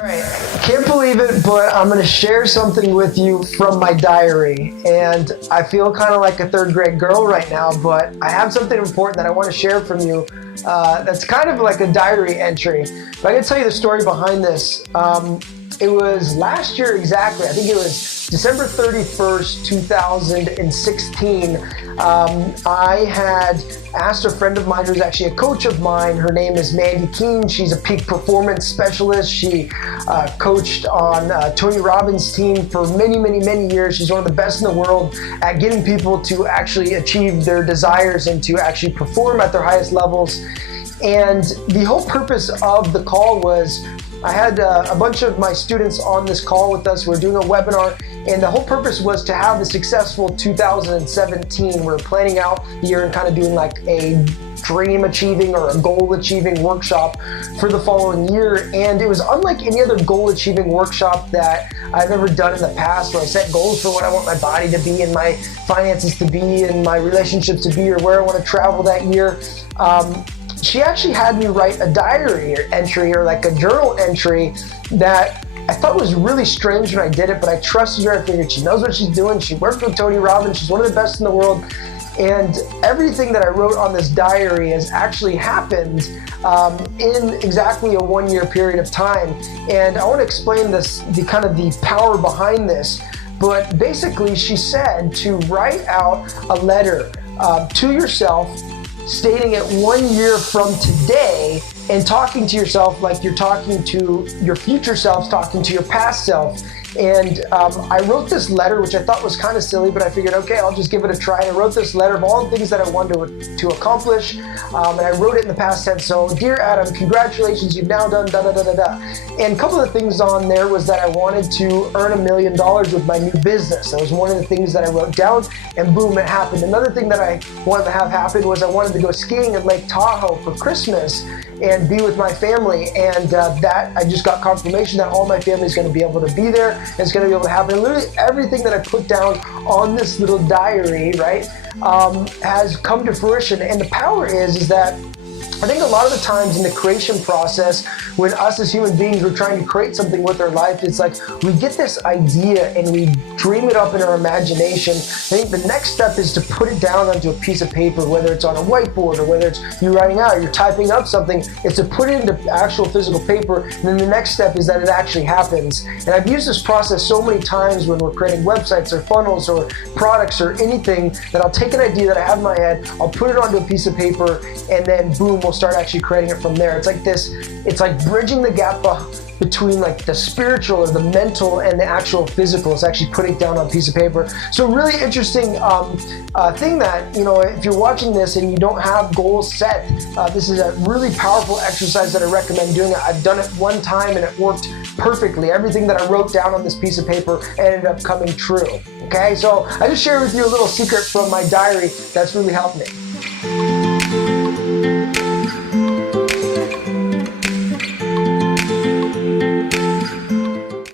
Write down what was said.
All right, can't believe it, but I'm going to share something with you from my diary. And I feel kind of like a third grade girl right now, but I have something important that I want to share from you that's kind of like a diary entry. But I can tell you the story behind this. It was last year exactly. I think it was December 31st, 2016. I had asked a friend of mine who's actually a coach of mine. Her name is Mandy Keene. She's a peak performance specialist. She coached on Tony Robbins' team for many, many, many years. She's one of the best in the world at getting people to actually achieve their desires and to actually perform at their highest levels. And the whole purpose of the call was I had a bunch of my students on this call with us. We're doing a webinar, and the whole purpose was to have a successful 2017. We're planning out the year and kind of doing like a dream achieving or a goal achieving workshop for the following year. And it was unlike any other goal achieving workshop that I've ever done in the past, where I set goals for what I want my body to be and my finances to be and my relationships to be or where I want to travel that year. She actually had me write a diary entry or like a journal entry that I thought was really strange when I did it, but I trusted her. I figured she knows what she's doing. She worked with Tony Robbins. She's one of the best in the world. And everything that I wrote on this diary has actually happened in exactly a 1 year period of time. And I want to explain the kind of the power behind this. But basically, she said to write out a letter to yourself stating it 1 year from today and talking to yourself like you're talking to your future self, talking to your past self. And I wrote this letter, which I thought was kind of silly, but I figured, okay, I'll just give it a try. And I wrote this letter of all the things that I wanted to accomplish. And I wrote it in the past tense. So, dear Adam, congratulations, you've now done da da da da da. And a couple of things on there was that I wanted to earn $1 million with my new business. That was one of the things that I wrote down, and boom, it happened. Another thing that I wanted to have happen was I wanted to go skiing at Lake Tahoe for Christmas and be with my family. And that I just got confirmation that all my family is going to be able to be there. It's going to be able to happen. And literally everything that I put down on this little diary, right, has come to fruition. And the power is that I think a lot of the times in the creation process, when us as human beings, we're trying to create something with our life, it's like we get this idea and we dream it up in our imagination. I think the next step is to put it down onto a piece of paper, whether it's on a whiteboard or whether it's you writing out or you're typing up something. It's to put it into actual physical paper. And then the next step is that it actually happens. And I've used this process so many times when we're creating websites or funnels or products or anything, that I'll take an idea that I have in my head, I'll put it onto a piece of paper, and then boom, we'll start actually creating it from there. It's like this, it's like bridging the gap between like the spiritual or the mental and the actual physical. It's actually putting it down on a piece of paper. So really interesting thing that, you know, if you're watching this and you don't have goals set, this is a really powerful exercise that I recommend doing. I've done it one time and it worked perfectly. Everything that I wrote down on this piece of paper ended up coming true. Okay, so I just shared with you a little secret from my diary that's really helped me.